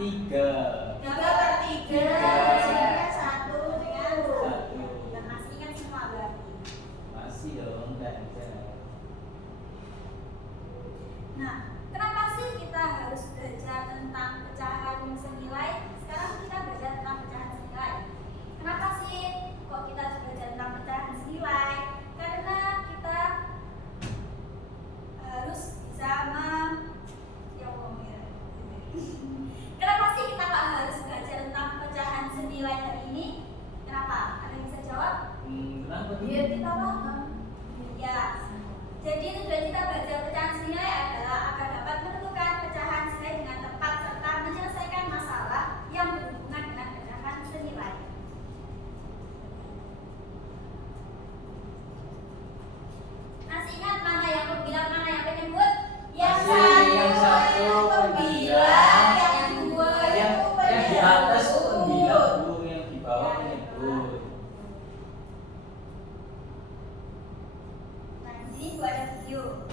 3. 3/3. Jadinya 1 dengan 2. Dan masih ingat semua berarti? Masih dong, enggak bisa. Nah, kenapa sih kita harus belajar tentang pecahan senilai? Sekarang kita belajar tentang pecahan senilai. Kenapa sih kok kita harus belajar tentang pecahan senilai? Karena kita harus bisa Kenapa sih kita harus belajar tentang pecahan senilai hari ini? Kenapa? Ada yang bisa jawab? Kenapa? Biar kita paham. Ya. Jadi tujuan kita belajar pecahan senilai adalah agar dapat menentukan pecahan senilai dengan tepat serta menyelesaikan masalah yang berhubungan dengan pecahan senilai. Masih ingat mana yang pembilang, mana yang penyebut? Yang satu pembilang, yang dua itu yang di atas itu penyebut. pembilang, Bu, yang di bawah penyebut. Nah, di sini gua ada video.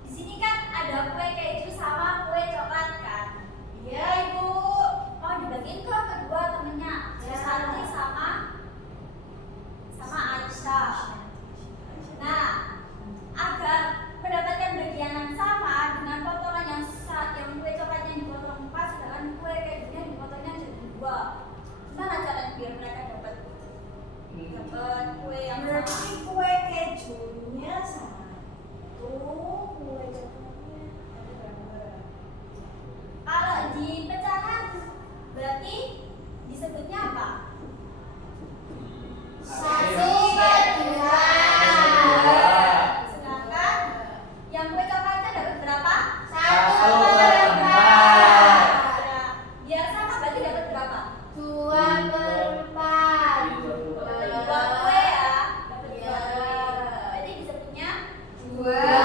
Di sini kan ada kue keju sama kue coklat kan? Iya Ibu. Mau dibagiin ke kedua temennya, Santi sama Aisyah. Nah, agar mendapatkan bagian yang sama dengan potongan yang kue coklatnya dipotong 4, sedangkan kue kejunya dipotongnya jadi 2. Gimana caranya biar mereka dapat kue yang sama? Berarti kue kejunya satu, kue coklatnya ada berapa? Kalau di pecahan berarti disebutnya apa? 1/2. Sedangkan yang kue coklatnya dapat berapa? 1/4. Ya, biar sama berarti dapat berapa? 2/4. Dapat 2 kue ya. Dapat 2 kue. Berarti disebutnya 2/4.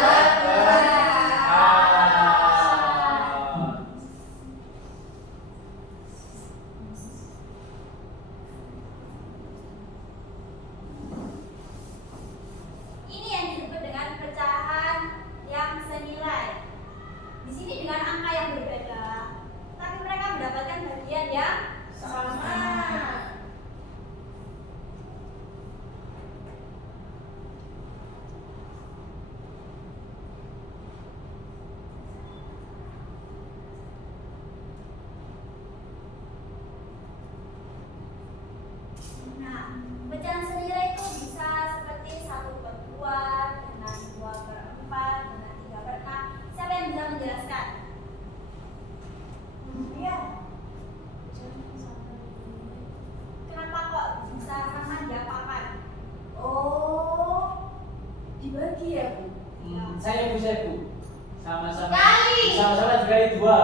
Ini yang disebut dengan pecahan yang senilai. Di sini dengan angka yang berbeda, tapi mereka mendapatkan bagian yang sama. Nah, pecahan senilai itu bisa seperti 1/2 dengan 2/4 dengan 3/6. Siapa yang bisa menjelaskan? Iya. Kenapa kok bisa sama diapakan? Oh, dibagi ya, Bu? Saya Bu. Sama-sama. Kali. Sama-sama dikali 2.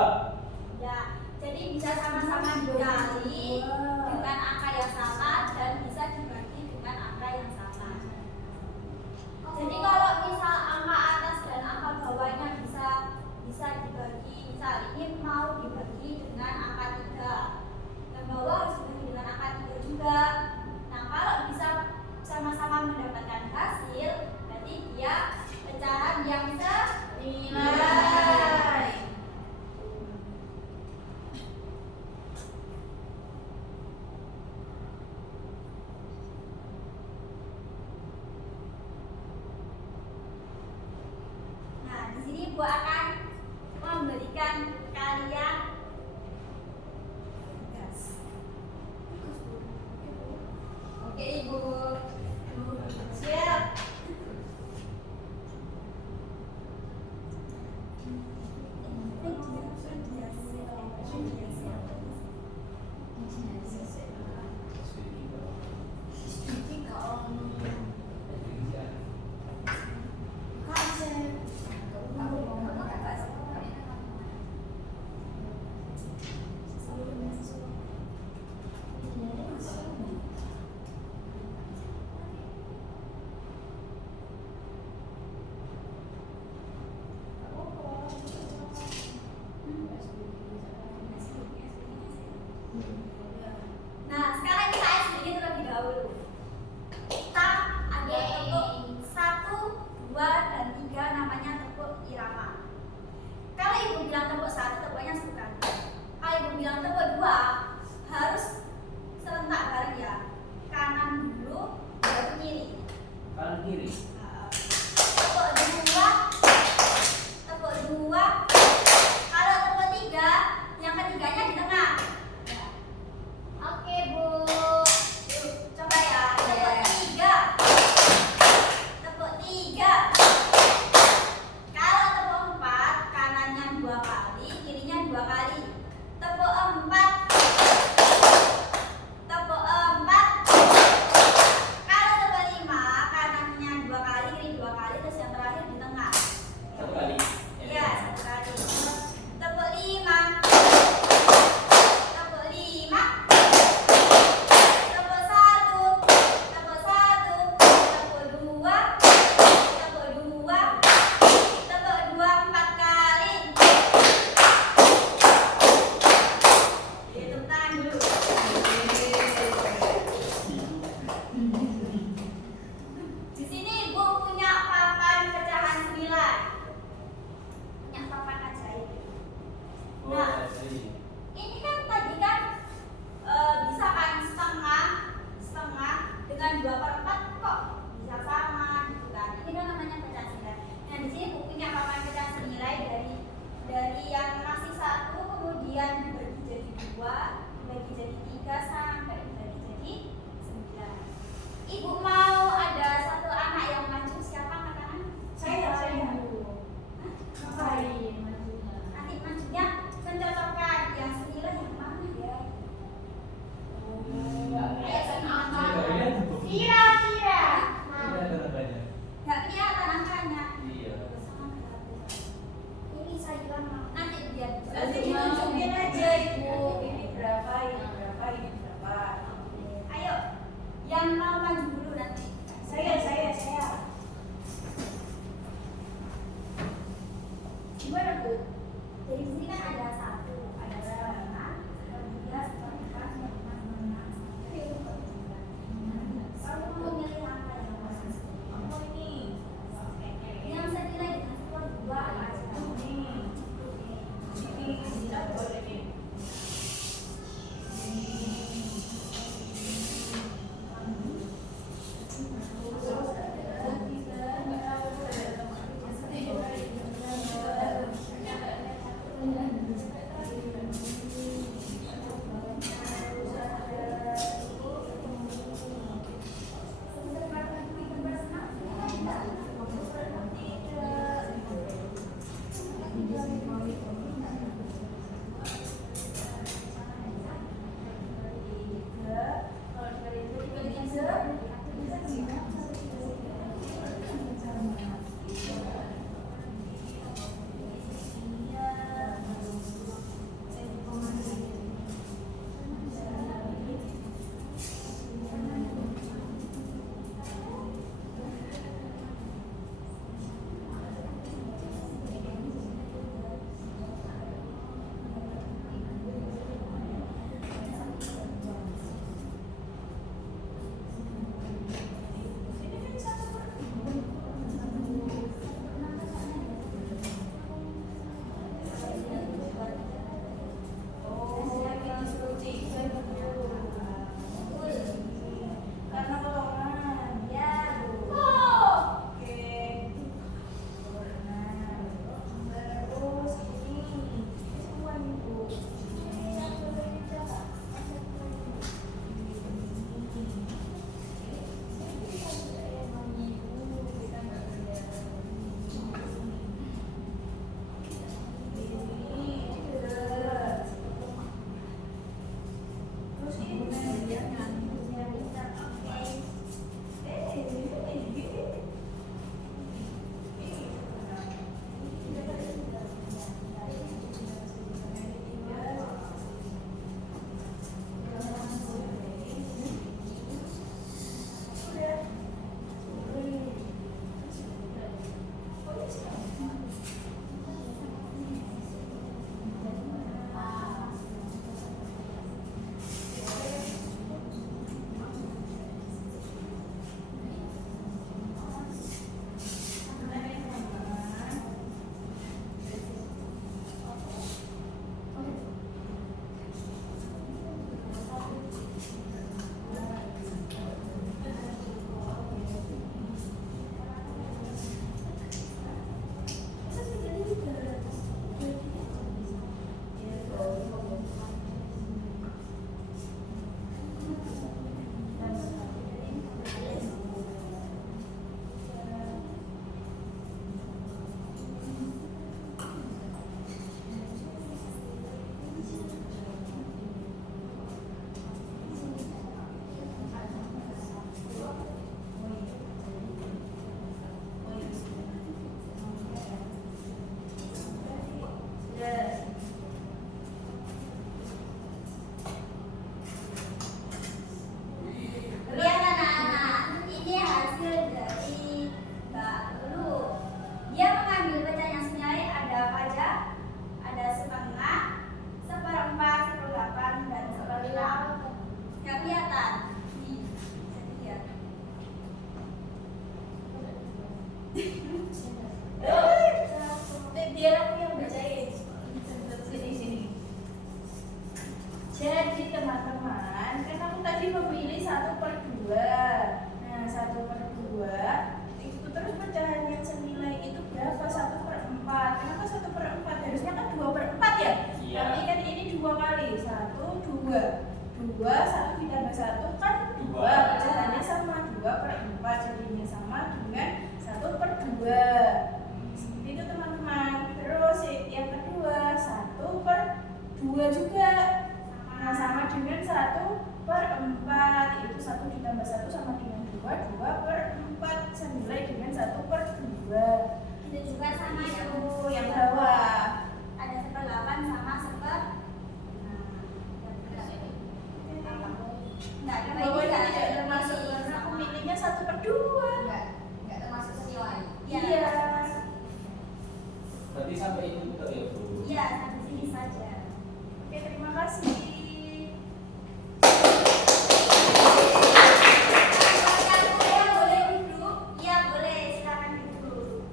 Ya, jadi bisa sama-sama dikali dengan angka yang sama dan bisa dibagi dengan angka yang sama. Jadi kalau misal angka atas dan angka bawahnya bisa dibagi, misal ini mau dibagi dengan angka 3, dan bawah harus dibagi dengan angka 3 juga. Nah, kalau bisa sama-sama mendapatkan hasil, berarti dia pecahan yang senilai. Ibu mau ada satu anak yang maju, siapa angkat tangan? Saya. Ngapain majunya? Nanti majunya mencocokkan yang senilai yang mana ya? Kayak sama kira-kira. Nggak kelihatan angkanya. Iya. Ini saya bilang nanti biar Nanti ditunjukin aja ibu. Ini berapa, ini berapa, ini berapa. Ayo, yang mau maju dulu nanti. Saya. Gimana bu? Jadi di sini kan ada satu, ada setengah, tiga, setengah, setengah. Kamu mau milih apa yang mana? Aku ini. Yang senilai dengan skor 2 aja. Ini tidak boleh nih. Karena potongan. Ya, Bu. Oke. Terus ini semua nih bu. Terus ini dia Lihat anak-anak, ini hasil dari Mbak Lulu. Dia mengambil pecahan yang senilai ada apa aja? Ada setengah, seperempat, seperdelapan, dan seperenam. Nggak kelihatan. Nih, jadi lihat. Biar aku yang bacain. Sini. Jadi teman-teman, kan aku tadi memilih 1/2. Nah, 1/2 itu terus pecahan yang senilai itu berapa? 1/4. Kenapa 1/4? Harusnya kan 2/4 ya? Iya. Tapi kan ini 2 kali. 1, 2. 2, 1 ditambah 1 kan 2. Dua. Pecahannya sama 2. 2/4 jadinya sama dengan 1/2. Seperti itu teman-teman. Terus yang kedua 1/2 juga. Nah, sama dengan 1/4, yaitu 1 ditambah 1 sama dengan 2/4 senilai dengan 1/2. Itu juga sama Itu yang bawah. ada 1/8 sama 1/4. Enggak Yang bawah itu tidak termasuk karena aku milihnya 1/2. Enggak termasuk senilai. Iya. Berarti sampai itu betul ya Bu? Iya, sampai sini saja. Oke, terima kasih. Boleh duduk? Iya, boleh. Silakan duduk.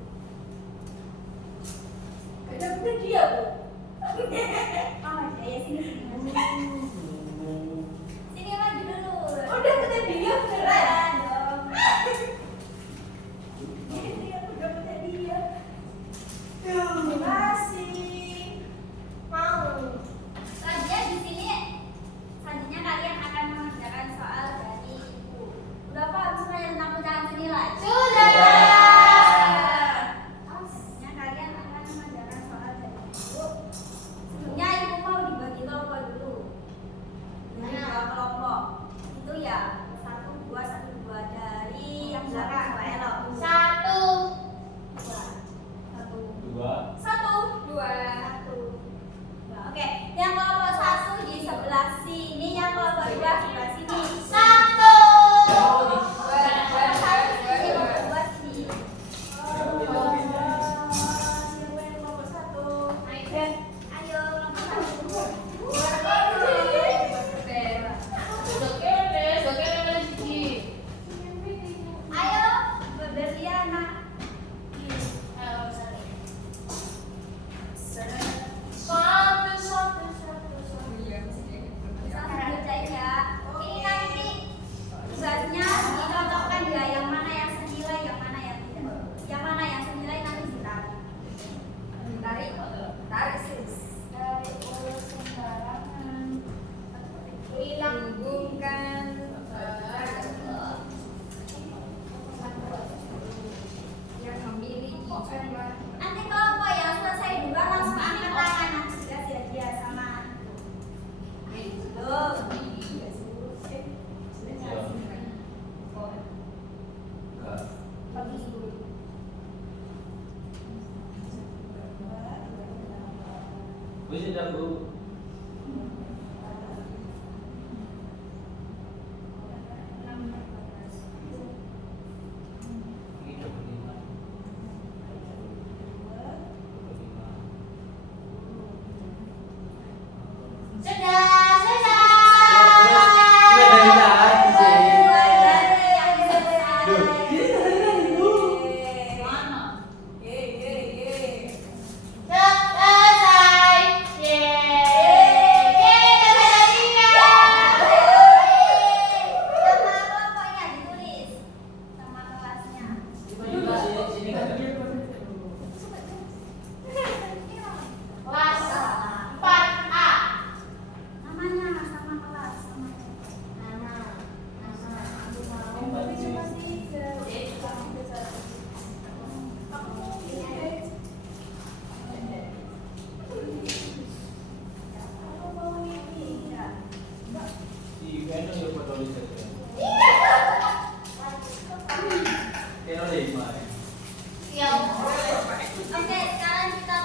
Ada dia, Bu. Oh, ya sini. Sini maju dulu. Udah kata dia beneran. dong. Ini aku dapat dia. Terima kasih. Mau. Selanjutnya di sini, selanjutnya kalian akan mengerjakan soal dari ibu. Udah paham semuanya tentang pecahan senilai? Sudah. Selanjutnya kalian akan mengerjakan soal dari ibu. Sebelumnya ibu mau dibagi kelompok dulu. Jadi dua kelompok. Itu ya 1, 2, 1, 2 dari yang belakang Pak Elo. 2. 1. Oke, yang kelompok 1 di sebelah sini, yang kelompok 2 sebelah sini. 1. Siapa yang nomor 1? Ayo, kelompok 1. Ayo, Berliana. Kerjain ya. Ini nanti tugasnya dicocokkan ya, yang mana yang senilai, yang mana yang tidak. Yang mana yang senilai nanti ditarik. Tarik sis. Dari urus sembarangan. Hubungkan. Yang memiliki. Nanti kelompok yang selesai dua langsung angkat tangan, nanti dikasih hadiah sama. Belum. Wis sudah Bu. Ini 25. Oke, sekarang kita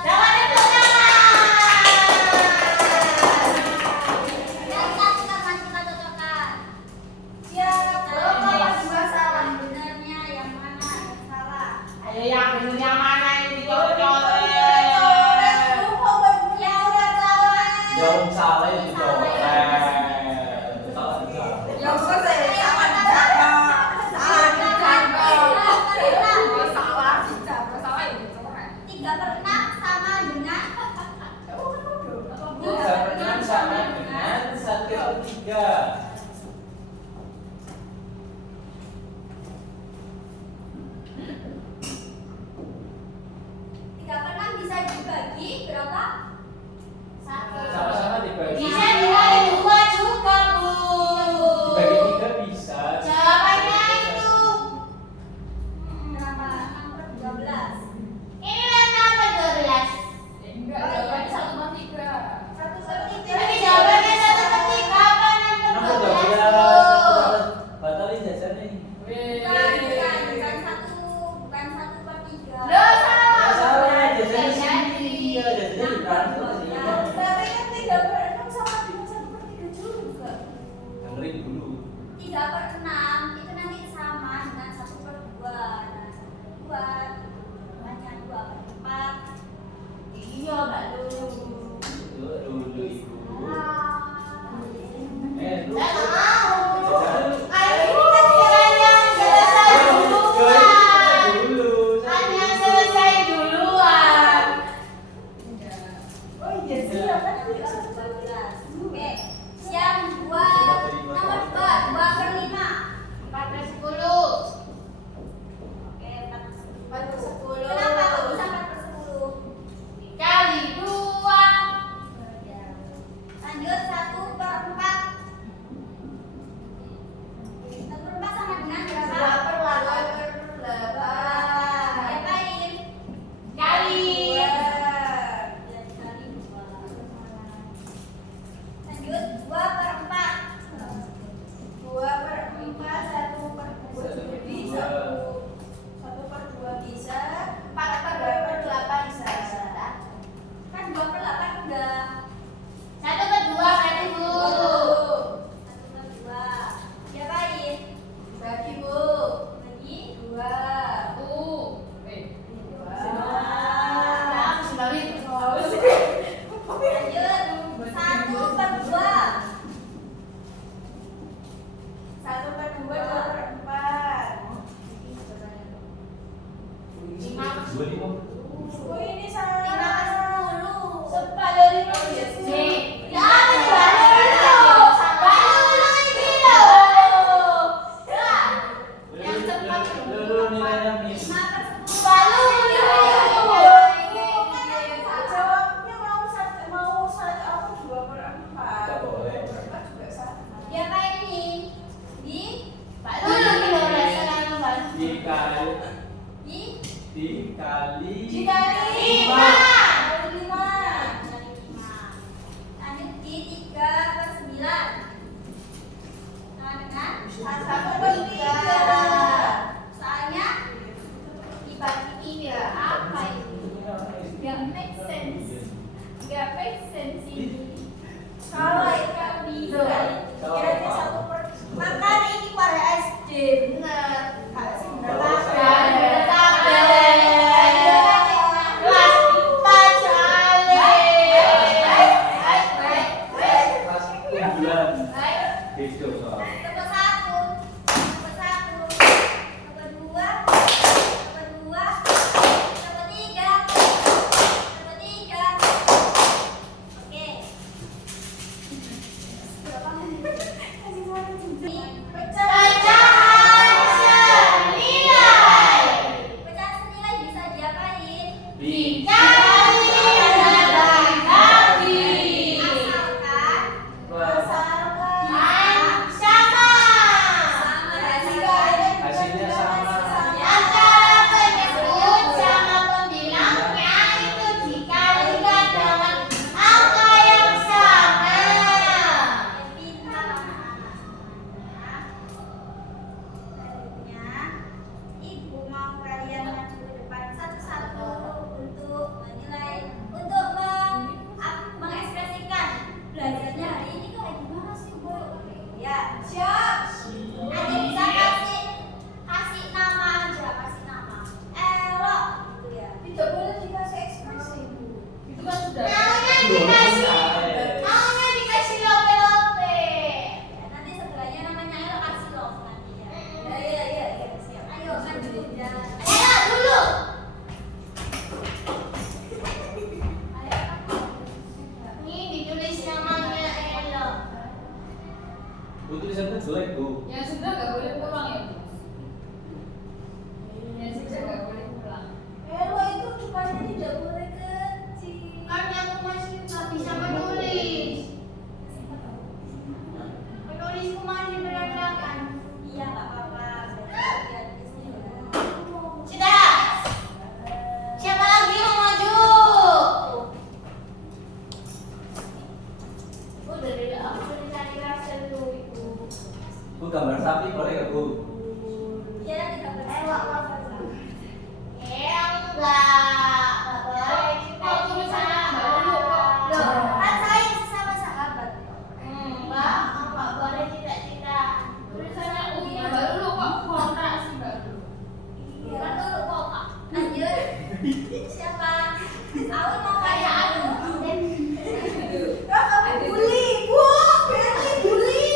Jauh salah itu coret. Salah juga. Sama dengan 1/3. Bisa dibagi berapa? Sama-sama dibagi. Bisa dibagi 2 juga, Bu. Dibagi 3 bisa. Jawabannya itu Hidup soal. Nomor 1, nomor 1, nomor 2, nomor 2, nomor 3, nomor 3. Oke. Pecahan senilai bisa diapain? Asalkan sama Hasilnya sama. pintar anak-anak. Selanjutnya, ibu mau kalian maju ke depan satu-satu untuk menilai, untuk mengekspresikan belajarnya hari ini kayak gimana sih, Bu? Ya, siap. Nanti bisa kasih nama aja, kasih nama. Elok gitu ya. Tidak boleh dikasih ekspresi, Bu. Itu kan sudah. Ya, nanti sebelahnya namanya Elok, kasih love nanti ya. Ya, siap. Ayo maju ya. Ayo. Bu tulisannya jelek, Bu. Yang sudah nggak boleh pulang ya, Bu? Yang sudah nggak boleh pulang. Elok itu rupanya tidak boleh kecil. Iya, nggak apa-apa. Lihat di sini. Bu gambar sapi boleh nggak, Bu? Iya, nanti gambar. Kalau tulisannya nggak perlu kok. Kan saya sesama sahabat. Tulisannya ujinya nggak perlu kok. Kontrak sih nggak perlu. Kan dulu kok, Pak. Lanjut. Siapa? Aku mau kayak anu. Kamu bully, Bu. Berarti bully.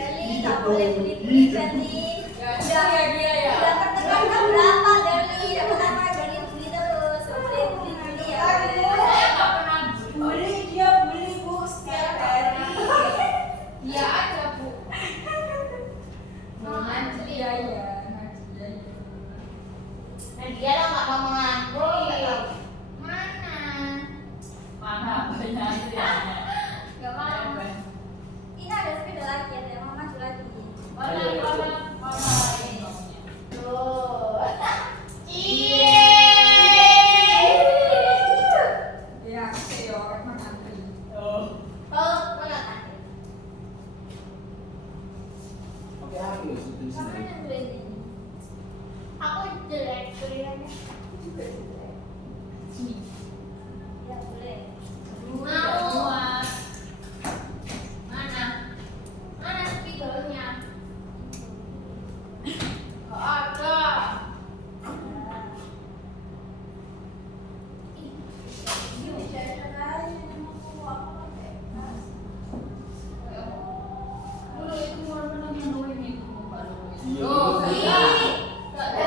Gali, nggak boleh bully-bully, Gali. Dia ya. Udah pertemuan berapa, Gali? Dapat apa, Gali? Bully terus. Nggak boleh bully-bully ya. Saya nggak pernah Bully dia bully, Bu, setiap hari. dia aja, Bu. Ngaji ya, ngaji ya. Mana banyak ya. Nggak mau. Ini ada sepeda lagi, ada yang mau maju lagi. Mana ini nomornya. Ya, saya orang mengantri. Oke, aku ya tulisan Kamu ini. yang dua ini. Sini. Ya, boleh. Muat. Mana spidolnya? Nggak ada. Dulu itu mau menang yang dua ini. Iya. Oh, Bu. nggak ada.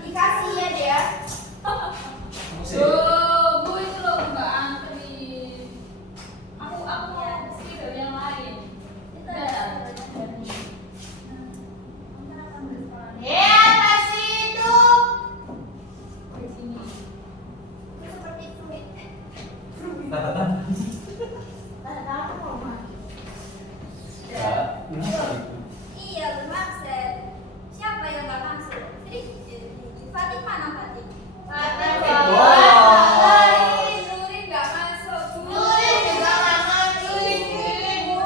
Dikasih ya dia. Musik. Loh, Bu itu loh nggak antri. Aku mau stiker yang lain. Itu ada. Di sini. Itu seperti fruit. Ya, kenapa itu? Iya, bermaksud. Siapa yang nggak maksud? Fatih mana Fatih? Nurin nggak masuk.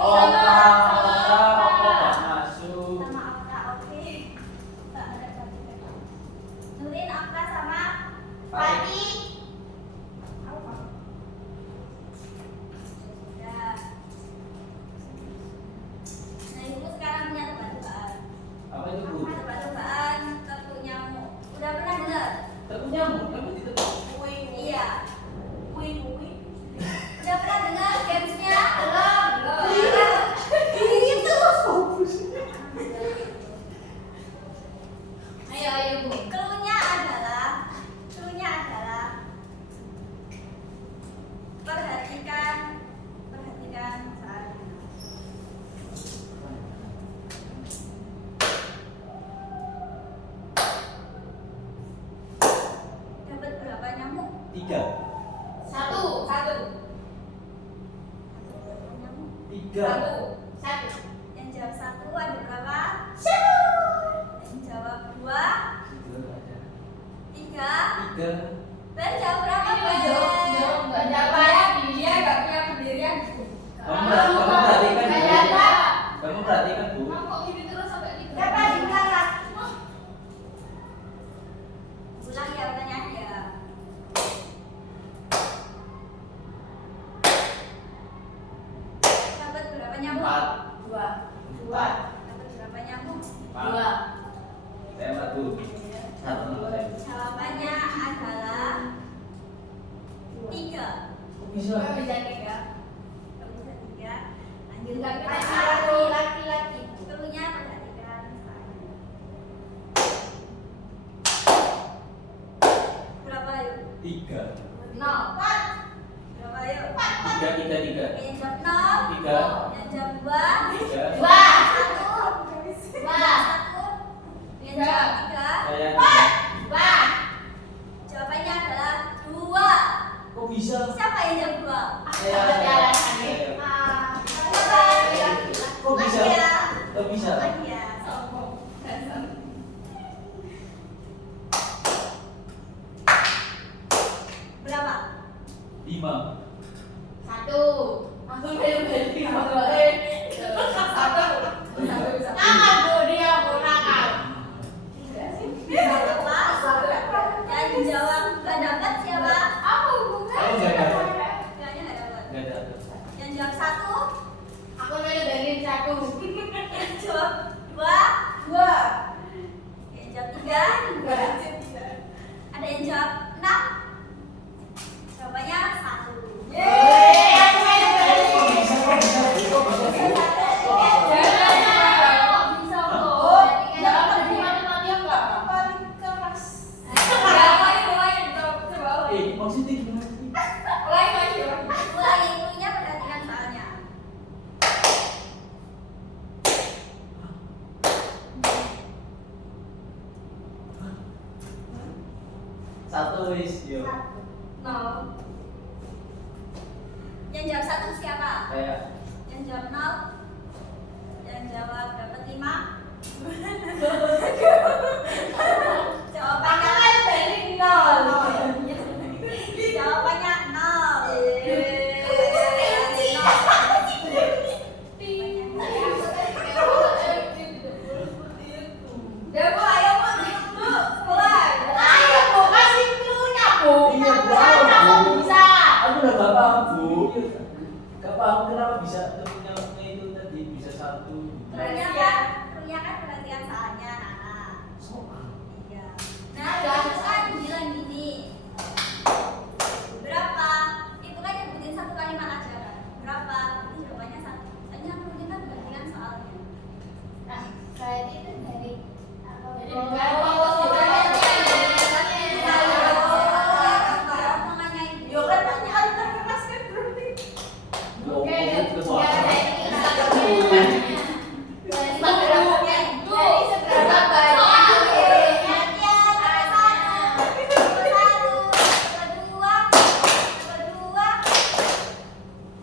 Oka nggak masuk. Sama Afra, oke. Nggak ada Fatih. Nurin, Afra sama Fatih. Apa? Sudah. Nah, ibu sekarang punya tebak-tebakan. Apa itu, Bu? Tebak-tebakan tepuk nyamuk. Udah pernah dengar? Tepuk nyamuk, tapi tidak. Iya. 3. Satu. Yang jawab 1 ada berapa? 1. Yang jawab 2, 3. Ben jawab berapa? Ben? Dia nggak punya pendirian. Kamu perhatikan Bu. Kamu kok gini terus sampai gitu? Berapa di belakang? Ulang ya pertanyaannya. Dapat berapa nyamuk? 4. Dapat berapa nyamuk? 4. Saya 4 Bu. 1 sama saya. Jawabannya adalah 3. Kok bisa? Kok bisa 3? Lanjut Laki-laki. Keluarnya perhatikan. Berapa yuk? 3. 0. Berapa yuk? 3. Yang jawab 0. 3. Yang jawab 2. 3. 1. Yang jawab 3. Saya 3. Jawabannya adalah 2. Kok bisa? Siapa yang jawab 2? Saya. Kok bisa? Kok bisa? Iya. Sombong. Berapa? 5. Aku beli Satu. Yang jawab gak dapat siapa? Kamu nggak dapat? Kayaknya gak dapat. Nggak dapat. Yang jawab 1. Aku ngeludarin satu. Yang jawab 2. Yang jawab 3. Ada yang jawab 6. Jawabannya 1. Maksudnya gimana sih? Ulangi dulunya, perhatikan soalnya. Satu wis yo. 0. Yang jawab 1 siapa? Saya. Yang jawab 0. Yang jawab dapat 5. Jawabannya Jawabannya 0. Aku udah gak paham Bu. Gak paham kenapa bisa temennya itu tadi bisa 1. Terusnya kan perhatikan soalnya, Nana. Soal. Iya. Nah, terus kan bilang gini. Berapa? Itu kan nyebutin satu kalimat aja kan. Berapa? Ini jawabannya 1. Soalnya aku kan perhatikan soalnya.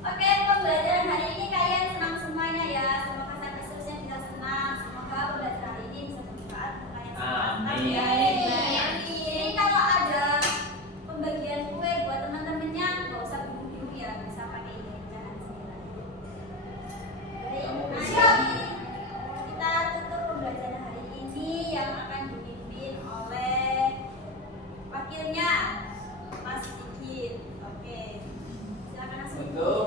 Oke, pembelajaran hari ini kalian senang semuanya ya. Semoga sampai seterusnya bisa senang. Semoga pembelajaran hari ini bisa bermanfaat untuk kalian semua. Amin. Jadi kalau ada pembagian kue buat teman-temannya, nggak usah bingung-bingung ya, bisa pakai ini jangan sembilan. Jadi kita tutup pembelajaran hari ini yang akan dipimpin oleh wakilnya Mas Sigit. Oke, silakan langsung. Untuk